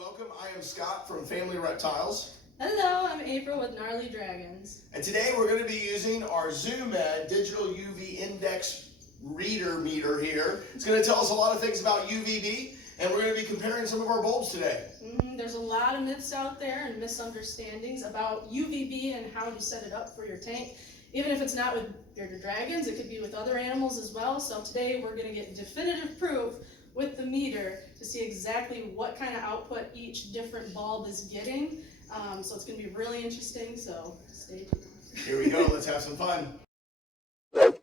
welcome. I am Scott from Family Reptiles. Hello, I'm April with Gnarly Dragons. And today we're going to be using our ZoomEd digital UV index reader meter here. It's going to tell us a lot of things about UVB, and we're going to be comparing some of our bulbs today. There's a lot of myths out there and misunderstandings about UVB and how to set it up for your tank. Even if it's not with bearded dragons, it could be with other animals as well. So today we're going to get definitive proof with the meter to see exactly what kind of output each different bulb is getting. So it's going to be really interesting, so stay tuned. Here we go, let's have some fun. Alright,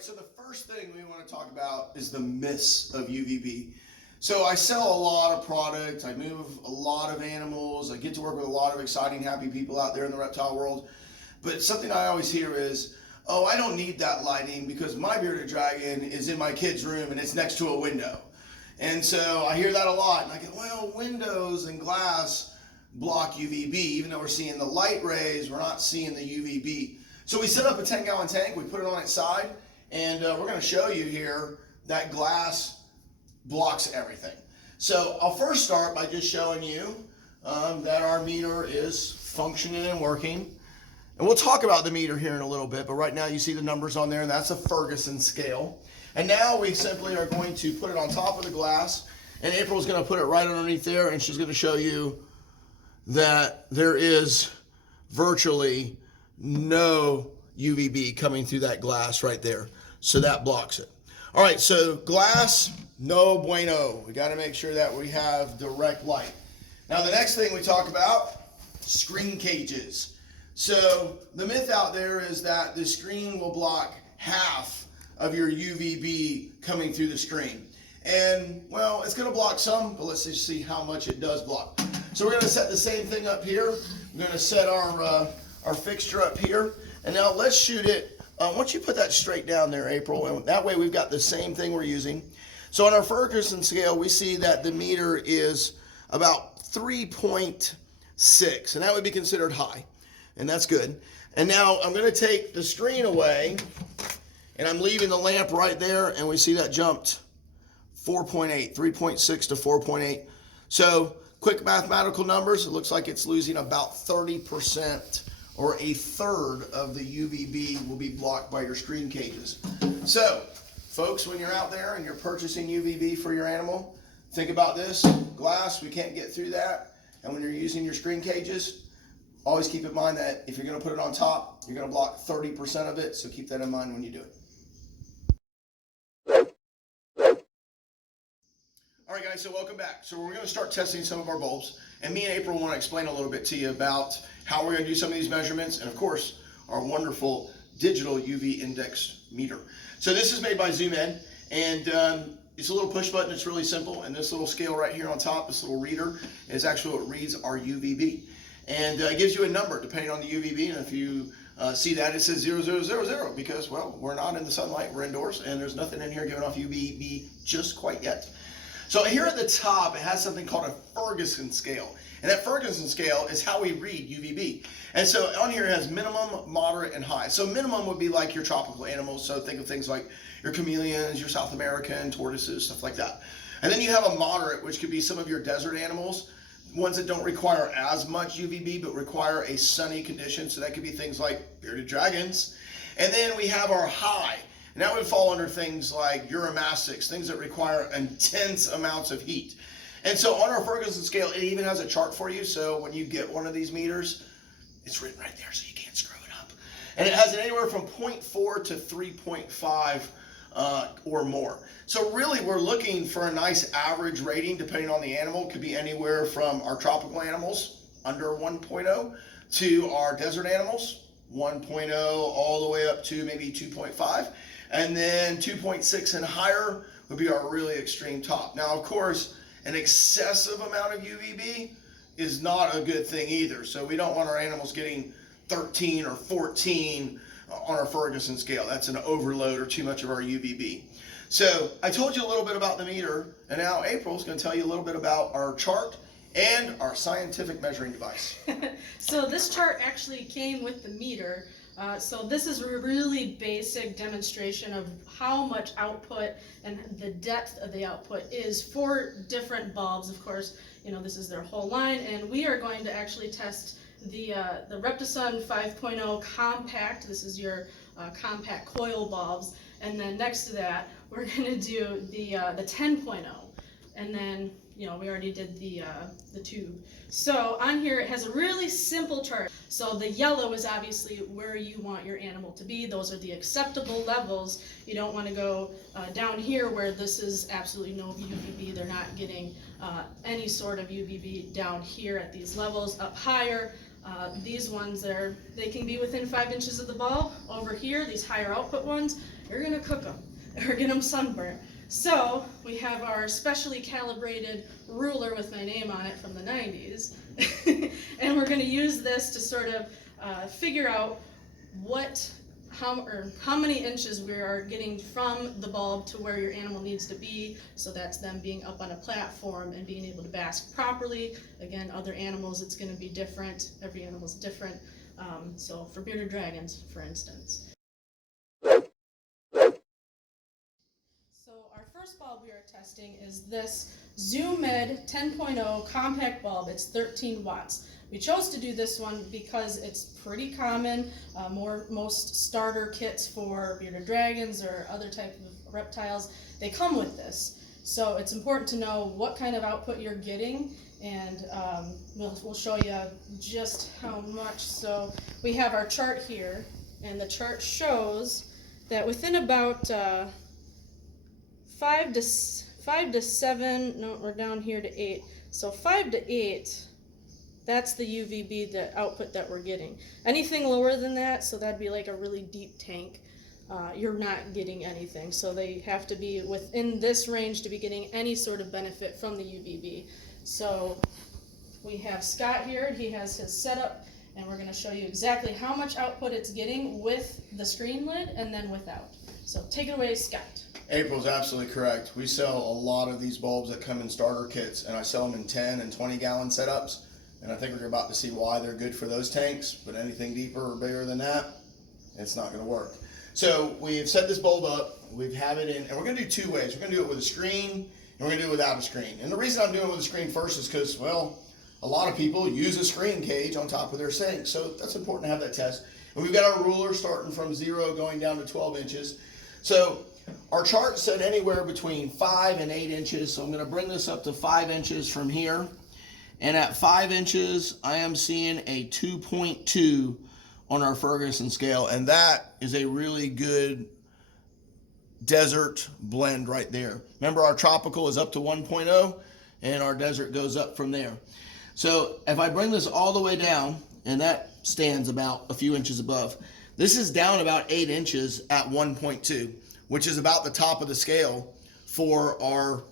so the first thing we want to talk about is the myths of UVB. So I sell a lot of product, I move a lot of animals, I get to work with a lot of exciting, happy people out there in the reptile world. But something I always hear is, oh, I don't need that lighting because my bearded dragon is in my kid's room and it's next to a window. And so I hear that a lot, and I go, well, windows and glass block UVB. Even though we're seeing the light rays, we're not seeing the UVB. So we set up a 10-gallon tank, we put it on its side, and we're going to show you here that glass blocks everything. So I'll first start by just showing you that our meter is functioning and working. And we'll talk about the meter here in a little bit, but right now you see the numbers on there, and that's a Ferguson scale. And now we simply are going to put it on top of the glass, and April's going to put it right underneath there, and she's going to show you that there is virtually no UVB coming through that glass right there. So that blocks it. All right, so glass, no bueno. We got to make sure that we have direct light. Now the next thing we talk about, screen cages. So the myth out there is that the screen will block half of your UVB coming through the screen. And well, it's going to block some, but let's just see how much it does block. So we're going to set the same thing up here. We're going to set our fixture up here. And now let's shoot it. Once you put that straight down there, April, and that way we've got the same thing we're using. So on our Ferguson scale, we see that the meter is about 3.6, and that would be considered high, and that's good. And now I'm going to take the screen away, and I'm leaving the lamp right there, and we see that jumped 4.8, 3.6 to 4.8. So quick mathematical numbers, it looks like it's losing about 30% or a third of the UVB will be blocked by your screen cages. So folks, when you're out there and you're purchasing UVB for your animal, think about this. Glass, we can't get through that. And when you're using your screen cages, always keep in mind that if you're going to put it on top, you're going to block 30% of it. So keep that in mind when you do it. All right, guys, so welcome back. So we're going to start testing some of our bulbs. And me and April want to explain a little bit to you about how we're going to do some of these measurements. And, of course, our wonderful digital UV index meter. So this is made by ZoomEd, and it's a little push button. It's really simple. And this little scale right here on top, this little reader, is actually what reads our UVB. And it gives you a number depending on the UVB. And if you see that, it says 0000 because, well, we're not in the sunlight. We're indoors, and there's nothing in here giving off UVB just quite yet. So here at the top, it has something called a Ferguson scale. And that Ferguson scale is how we read UVB. And so on here it has minimum, moderate, and high. So minimum would be like your tropical animals. So think of things like your chameleons, your South American tortoises, stuff like that. And then you have a moderate, which could be some of your desert animals, ones that don't require as much UVB, but require a sunny condition. So that could be things like bearded dragons. And then we have our high. And that would fall under things like uromatics, things that require intense amounts of heat. And so on our Ferguson scale, it even has a chart for you. So when you get one of these meters, it's written right there so you can't screw it up. And it has it anywhere from 0.4 to 3.5 or more. So really we're looking for a nice average rating depending on the animal. It could be anywhere from our tropical animals, under 1.0, to our desert animals, 1.0, all the way up to maybe 2.5. And then 2.6 and higher would be our really extreme top. Now, of course, an excessive amount of UVB is not a good thing either. So we don't want our animals getting 13 or 14 on our Ferguson scale. That's an overload or too much of our UVB. So I told you a little bit about the meter, and now April's going to tell you a little bit about our chart and our scientific measuring device. So this chart actually came with the meter. So this is a really basic demonstration of how much output and the depth of the output is for different bulbs. Of course, you know, this is their whole line, and we are going to actually test the Reptisun 5.0 compact. This is your compact coil bulbs, and then next to that, we're gonna do the 10.0, and then, you know, we already did the tube. So on here it has a really simple chart. So the yellow is obviously where you want your animal to be. Those are the acceptable levels. You don't want to go down here where this is absolutely no UVB. They're not getting any sort of UVB down here at these levels. Up higher, these ones they can be within 5 inches of the bulb. Over here, these higher output ones, you're gonna cook them or get them sunburnt. So we have our specially calibrated ruler with my name on it from the 90s, and we're going to use this to sort of figure out how many inches we are getting from the bulb to where your animal needs to be. So that's them being up on a platform and being able to bask properly. Again, other animals, it's going to be different. Every animal's different. So for bearded dragons, for instance. First bulb we are testing is this ZoomMed 10.0 compact bulb. It's 13 watts. We chose to do this one because it's pretty common. Most starter kits for bearded dragons or other type of reptiles, they come with this. So it's important to know what kind of output you're getting, and we'll show you just how much. So we have our chart here, and the chart shows that within about 5 to 7, no, we're down here to 8. So 5 to 8, that's the UVB, the output that we're getting. Anything lower than that, so that'd be like a really deep tank, you're not getting anything. So they have to be within this range to be getting any sort of benefit from the UVB. So we have Scott here, he has his setup, and we're going to show you exactly how much output it's getting with the screen lid and then without. So take it away, Scott. April's absolutely correct. We sell a lot of these bulbs that come in starter kits, and I sell them in 10 and 20 gallon setups, and I think we're about to see why they're good for those tanks, but anything deeper or bigger than that, it's not going to work. So we've set this bulb up, we have it in, and we're going to do two ways. We're going to do it with a screen, and we're going to do it without a screen. And the reason I'm doing it with a screen first is because, well, a lot of people use a screen cage on top of their sink, so that's important to have that test. And we've got our ruler starting from 0 going down to 12 inches. So our chart said anywhere between 5 and 8 inches, so I'm going to bring this up to 5 inches from here. And at 5 inches, I am seeing a 2.2 on our Ferguson scale, and that is a really good desert blend right there. Remember, our tropical is up to 1.0, and our desert goes up from there. So if I bring this all the way down, and that stands about a few inches above, this is down about 8 inches at 1.2, which is about the top of the scale for our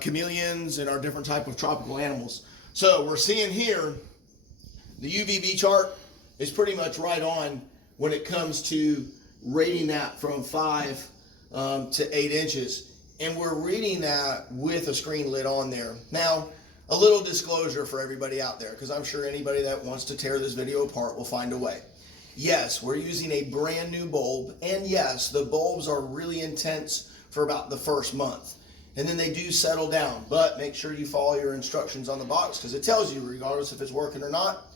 chameleons and our different type of tropical animals. So we're seeing here, the UVB chart is pretty much right on when it comes to rating that from 5 to 8 inches. And we're reading that with a screen lid on there. Now, a little disclosure for everybody out there, because I'm sure anybody that wants to tear this video apart will find a way. Yes, we're using a brand new bulb, and yes, the bulbs are really intense for about the first month. And then they do settle down, but make sure you follow your instructions on the box, because it tells you, regardless if it's working or not,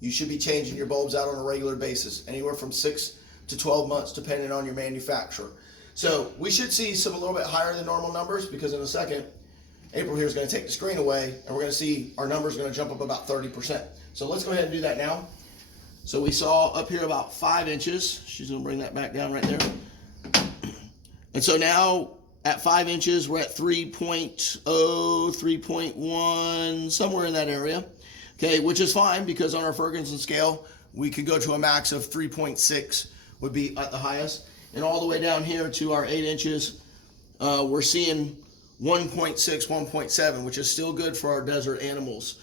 you should be changing your bulbs out on a regular basis, anywhere from 6 to 12 months, depending on your manufacturer. So we should see some a little bit higher than normal numbers, because in a second, April here is going to take the screen away, and we're going to see our numbers going to jump up about 30%. So let's go ahead and do that now. So we saw up here about 5 inches. She's going to bring that back down right there. And so now at 5 inches, we're at 3.0, 3.1, somewhere in that area. Okay, which is fine, because on our Ferguson scale, we could go to a max of 3.6 would be at the highest. And all the way down here to our 8 inches, we're seeing 1.6, 1.7, which is still good for our desert animals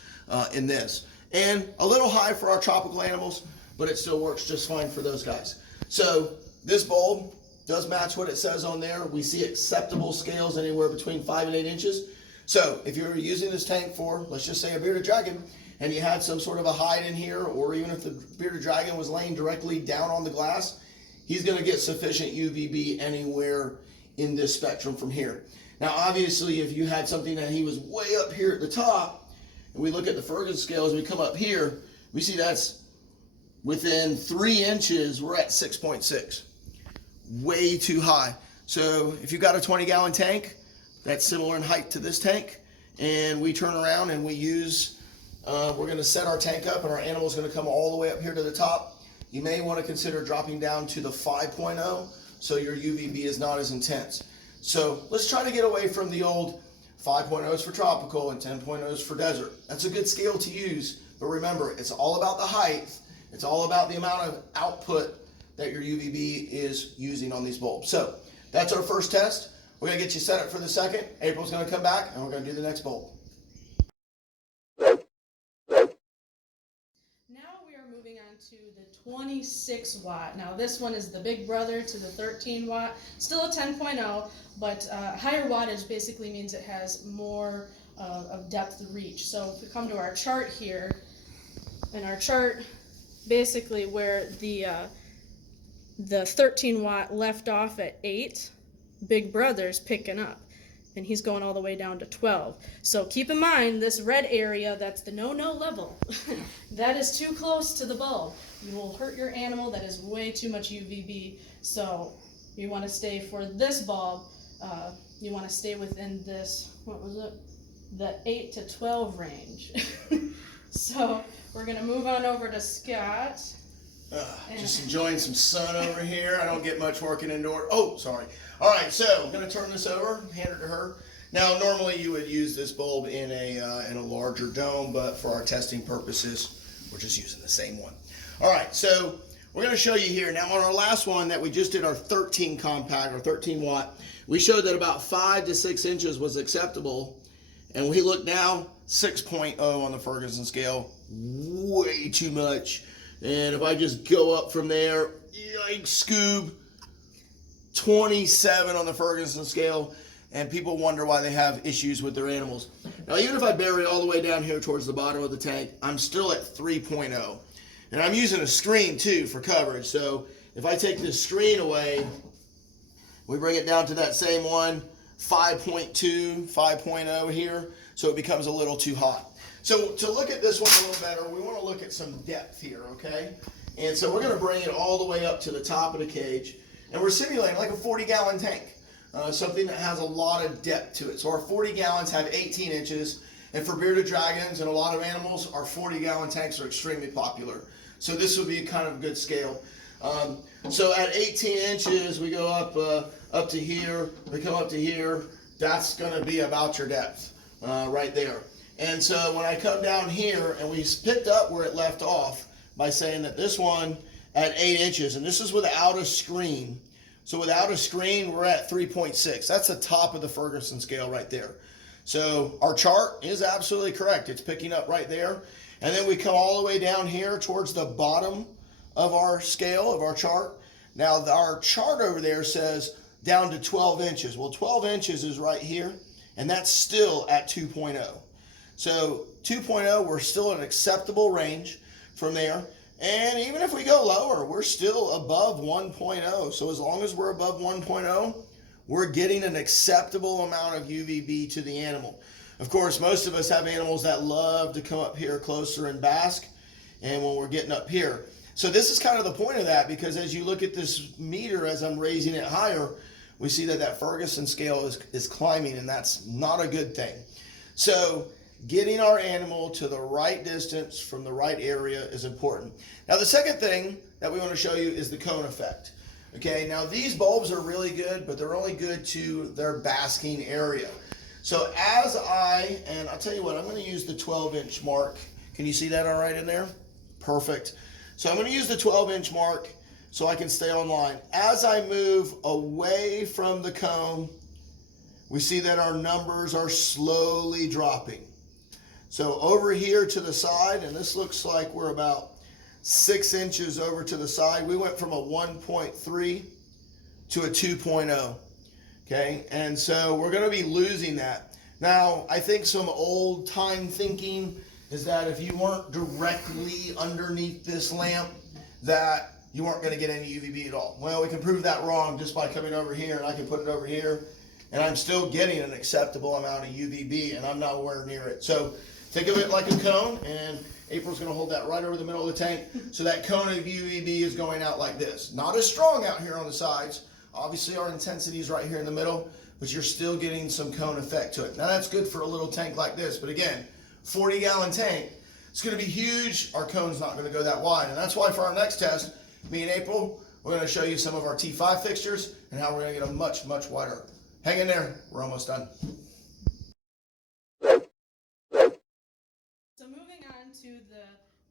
in this. And a little high for our tropical animals, but it still works just fine for those guys. So this bulb does match what it says on there. We see acceptable scales anywhere between 5 and 8 inches. So if you're using this tank for, let's just say, a bearded dragon, and you had some sort of a hide in here, or even if the bearded dragon was laying directly down on the glass, he's going to get sufficient UVB anywhere in this spectrum from here. Now, obviously, if you had something that he was way up here at the top, and we look at the Ferguson scale as we come up here, we see that's within 3 inches, we're at 6.6. Way too high. So if you've got a 20-gallon tank, that's similar in height to this tank, and we turn around and we use, we're going to set our tank up and our animal is going to come all the way up here to the top. You may want to consider dropping down to the 5.0 so your UVB is not as intense. So let's try to get away from the old 5.0s for tropical and 10.0s for desert. That's a good scale to use, but remember, it's all about the height. It's all about the amount of output that your UVB is using on these bulbs. So that's our first test. We're going to get you set up for the second. April's going to come back and we're going to do the next bulb. Now we are moving on to the 26 watt. Now this one is the big brother to the 13 watt. Still a 10.0, but higher wattage basically means it has more of depth reach. So if we come to our chart here, and our chart basically where the 13 watt left off at 8, big brother's picking up, and he's going all the way down to 12. So keep in mind this red area, that's the no-no level. That is too close to the bulb. You will hurt your animal. That is way too much UVB. So you want to stay for this bulb, you want to stay within this, what was it? The 8 to 12 range. So we're going to move on over to Scott. Just enjoying some sun over here. I don't get much working indoor. Oh, sorry. All right, so I'm going to turn this over, hand it to her. Now, normally you would use this bulb in a larger dome, but for our testing purposes, we're just using the same one. All right, so we're going to show you here. Now, on our last one that we just did, our 13 compact, or 13 watt, we showed that about 5 to 6 inches was acceptable, and we look now, 6.0 on the Ferguson scale, way too much. And if I just go up from there, yikes, Scoob, 27 on the Ferguson scale, and people wonder why they have issues with their animals. Now, even if I bury all the way down here towards the bottom of the tank, I'm still at 3.0. And I'm using a screen, too, for coverage. So if I take this screen away, we bring it down to that same one, 5.2, 5.0 here, so it becomes a little too hot. So to look at this one a little better, we want to look at some depth here, okay? And so we're going to bring it all the way up to the top of the cage, and we're simulating like a 40-gallon tank, something that has a lot of depth to it. So our 40 gallons have 18 inches, and for bearded dragons and a lot of animals, our 40-gallon tanks are extremely popular. So this would be a kind of good scale. So at 18 inches, we go up to here, we come up to here. That's going to be about your depth right there. And so when I come down here, and we picked up where it left off by saying that this one at 8 inches, and this is without a screen. So without a screen, we're at 3.6. That's the top of the Ferguson scale right there. So our chart is absolutely correct. It's picking up right there. And then we come all the way down here towards the bottom of our scale, of our chart. Now our chart over there says down to 12 inches. Well, 12 inches is right here, and that's still at 2.0. So 2.0, we're still in an acceptable range from there. And even if we go lower, we're still above 1.0. So as long as we're above 1.0, we're getting an acceptable amount of UVB to the animal. Of course, most of us have animals that love to come up here closer and bask, and when we're getting up here. So this is kind of the point of that, because as you look at this meter, as I'm raising it higher, we see that that Ferguson scale is climbing, and that's not a good thing. So getting our animal to the right distance from the right area is important. Now the second thing that we want to show you is the cone effect. Okay, now these bulbs are really good, but they're only good to their basking area. So as and I'll tell you what, I'm going to use the 12-inch mark. Can you see that all right in there? Perfect. So I'm going to use the 12-inch mark so I can stay on line. As I move away from the cone, we see that our numbers are slowly dropping. So over here to the side, and this looks like we're about 6 inches over to the side, we went from a 1.3 to a 2.0. Okay, and so we're going to be losing that. Now, I think some old time thinking is that if you weren't directly underneath this lamp, that you weren't going to get any UVB at all. Well, we can prove that wrong just by coming over here, and I can put it over here, and I'm still getting an acceptable amount of UVB, and I'm nowhere near it. So think of it like a cone, and April's going to hold that right over the middle of the tank. So that cone of UVB is going out like this. Not as strong out here on the sides. Obviously our intensity is right here in the middle, but you're still getting some cone effect to it. Now that's good for a little tank like this, but again, 40-gallon tank, it's going to be huge. Our cone's not going to go that wide, and that's why for our next test, me and April, we're going to show you some of our T5 fixtures and how we're going to get them much, much wider. Hang in there, we're almost done. So moving on to the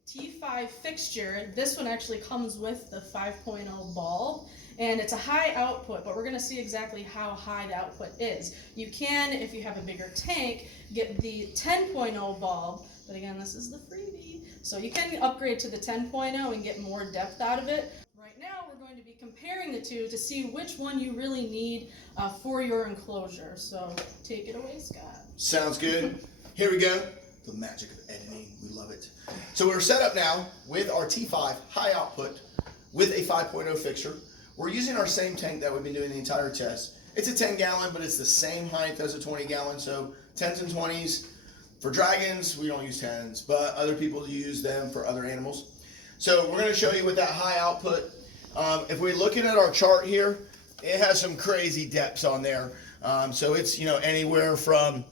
T5 fixture, this one actually comes with the 5.0 bulb, and it's a high output, but we're going to see exactly how high the output is. You can, if you have a bigger tank, get the 10.0 bulb, but again, this is the freebie. So you can upgrade to the 10.0 and get more depth out of it. Right now, we're going to be comparing the two to see which one you really need for your enclosure. So take it away, Scott. Sounds good. Here we go. The magic of editing, we love it. So we're set up now with our T5 high output with a 5.0 fixture. We're using our same tank that we've been doing the entire test. It's a 10-gallon, but it's the same height as a 20-gallon, so 10s and 20s. For dragons, we don't use 10s, but other people use them for other animals. So we're going to show you with that high output. If we're looking at our chart here, it has some crazy depths on there. So it's, anywhere from,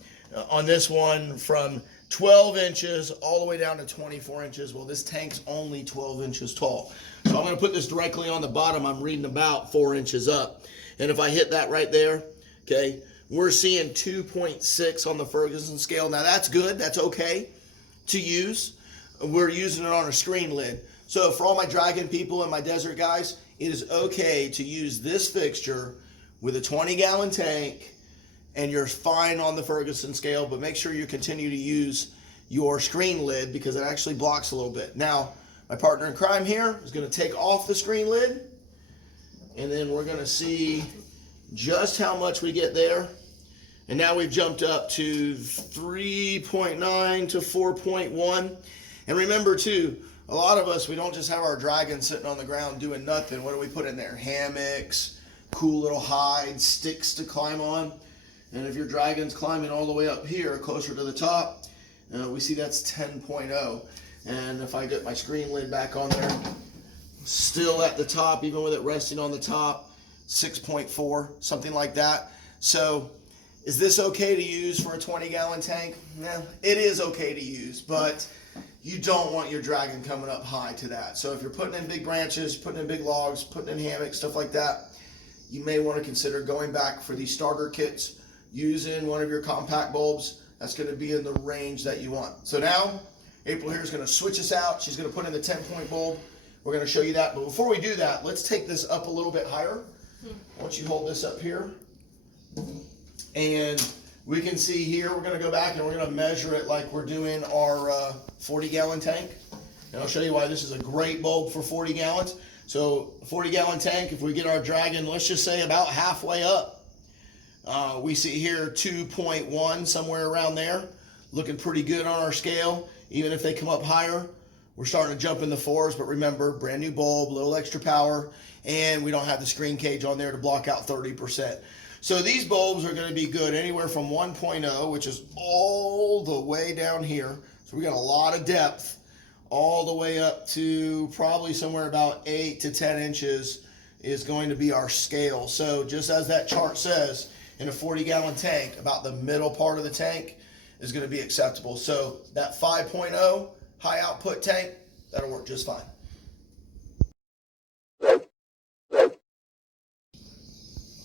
on this one, from 12 inches all the way down to 24 inches. Well, this tank's only 12 inches tall. So I'm going to put this directly on the bottom. I'm reading about 4 inches up. And if I hit that right there, okay, we're seeing 2.6 on the Ferguson scale. Now that's good. That's okay to use. We're using it on a screen lid. So for all my dragon people and my desert guys, it is okay to use this fixture with a 20-gallon tank, and you're fine on the Ferguson scale, but make sure you continue to use your screen lid because it actually blocks a little bit. Now, my partner in crime here is going to take off the screen lid, and then we're going to see just how much we get there. And now we've jumped up to 3.9 to 4.1. And remember too, a lot of us, we don't just have our dragon sitting on the ground doing nothing. What do we put in there? Hammocks, cool little hides, sticks to climb on. And if your dragon's climbing all the way up here, closer to the top, we see that's 10.0. And if I get my screen lid back on there, still at the top, even with it resting on the top, 6.4, something like that. So is this okay to use for a 20-gallon tank? No, it is okay to use, but you don't want your dragon coming up high to that. So if you're putting in big branches, putting in big logs, putting in hammocks, stuff like that, you may want to consider going back for these starter kits, using one of your compact bulbs. That's going to be in the range that you want. So now, April here is going to switch us out. She's going to put in the 10-point bulb. We're going to show you that. But before we do that, let's take this up a little bit higher. Once you hold this up here, and we can see here, we're going to go back and we're going to measure it like we're doing our 40-gallon tank. And I'll show you why this is a great bulb for 40 gallons. So 40-gallon tank, if we get our dragon, let's just say about halfway up, we see here 2.1, somewhere around there, looking pretty good on our scale. Even if they come up higher, we're starting to jump in the 4s, but remember, brand new bulb, little extra power, and we don't have the screen cage on there to block out 30%. So these bulbs are going to be good anywhere from 1.0, which is all the way down here. So we got a lot of depth, all the way up to probably somewhere about 8 to 10 inches is going to be our scale. So just as that chart says, in a 40-gallon tank, about the middle part of the tank is going to be acceptable. So that 5.0 high output tank, that'll work just fine.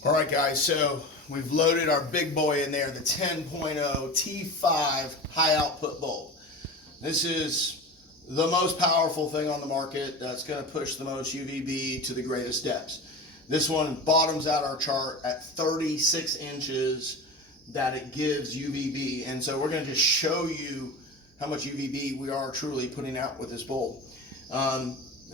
All right, guys, so we've loaded our big boy in there, the 10.0 T5 high output bulb. This is the most powerful thing on the market that's going to push the most UVB to the greatest depths. This one bottoms out our chart at 36 inches that it gives UVB. And so we're going to just show you how much UVB we are truly putting out with this bulb.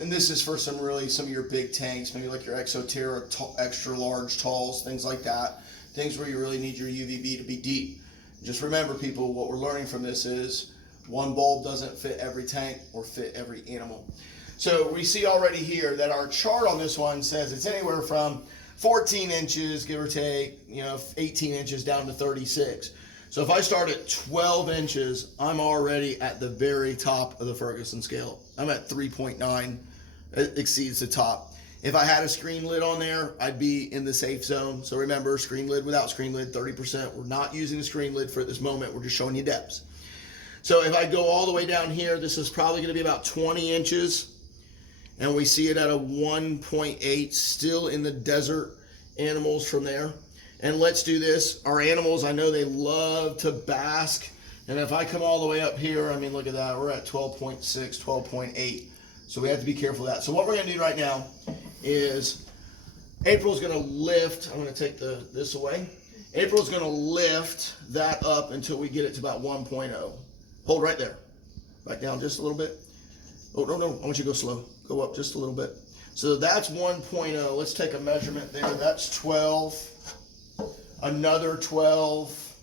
And this is for some of your big tanks, maybe like your Exoterra, extra large talls, things like that. Things where you really need your UVB to be deep. Just remember, people, what we're learning from this is One bulb doesn't fit every tank or fit every animal. So we see already here that our chart on this one says it's anywhere from 14 inches, give or take, 18 inches down to 36. So if I start at 12 inches, I'm already at the very top of the Ferguson scale. I'm at 3.9, it exceeds the top. If I had a screen lid on there, I'd be in the safe zone. So remember, screen lid without screen lid, 30%. We're not using the screen lid for this moment, we're just showing you depths. So if I go all the way down here, this is probably gonna be about 20 inches. And we see it at a 1.8, still in the desert animals from there. And let's do this. Our animals, I know they love to bask. And if I come all the way up here, I mean, look at that. We're at 12.6, 12.8. So we have to be careful of that. So what we're gonna do right now is April's gonna lift, I'm gonna take this away. April's gonna lift that up until we get it to about 1.0. Hold right there. Back down just a little bit. Oh, no, I want you to go slow. Go up just a little bit. So that's 1.0. Let's take a measurement there. That's 12. Another 12.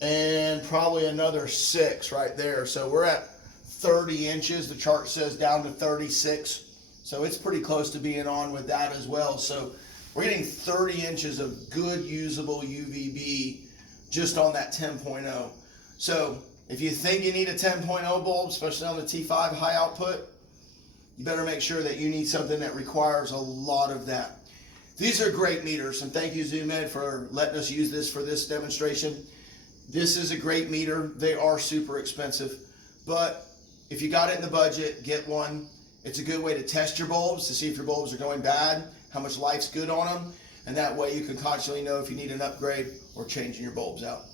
And probably another 6 right there. So we're at 30 inches. The chart says down to 36. So it's pretty close to being on with that as well. So we're getting 30 inches of good usable UVB just on that 10.0. So if you think you need a 10.0 bulb, especially on the T5 high output, you better make sure that you need something that requires a lot of that. These are great meters, and thank you ZoomEd for letting us use this for this demonstration. This is a great meter. They are super expensive, but if you got it in the budget, get one. It's a good way to test your bulbs to see if your bulbs are going bad, how much life's good on them, and that way you can constantly know if you need an upgrade or changing your bulbs out.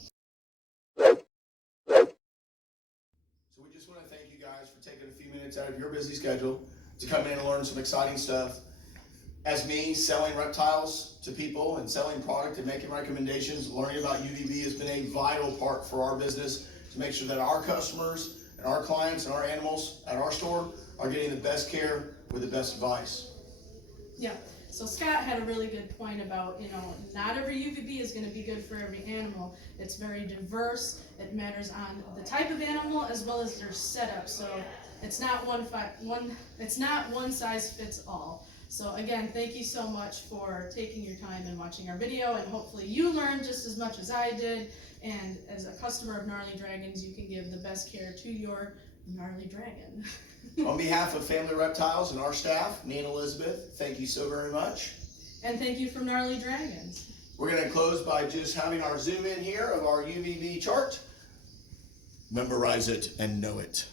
Taking a few minutes out of your busy schedule to come in and learn some exciting stuff. As me, selling reptiles to people and selling product and making recommendations, learning about UVB has been a vital part for our business to make sure that our customers and our clients and our animals at our store are getting the best care with the best advice. Yeah, so Scott had a really good point about, not every UVB is going to be good for every animal. It's very diverse. It matters on the type of animal as well as their setup. So it's not it's not one size fits all. So again, thank you so much for taking your time and watching our video, and hopefully you learned just as much as I did. And as a customer of Gnarly Dragons, you can give the best care to your gnarly dragon. On behalf of Family Reptiles and our staff, me and Elizabeth, thank you so very much. And thank you from Gnarly Dragons. We're going to close by just having our zoom in here of our UVB chart. Memorize it and know it.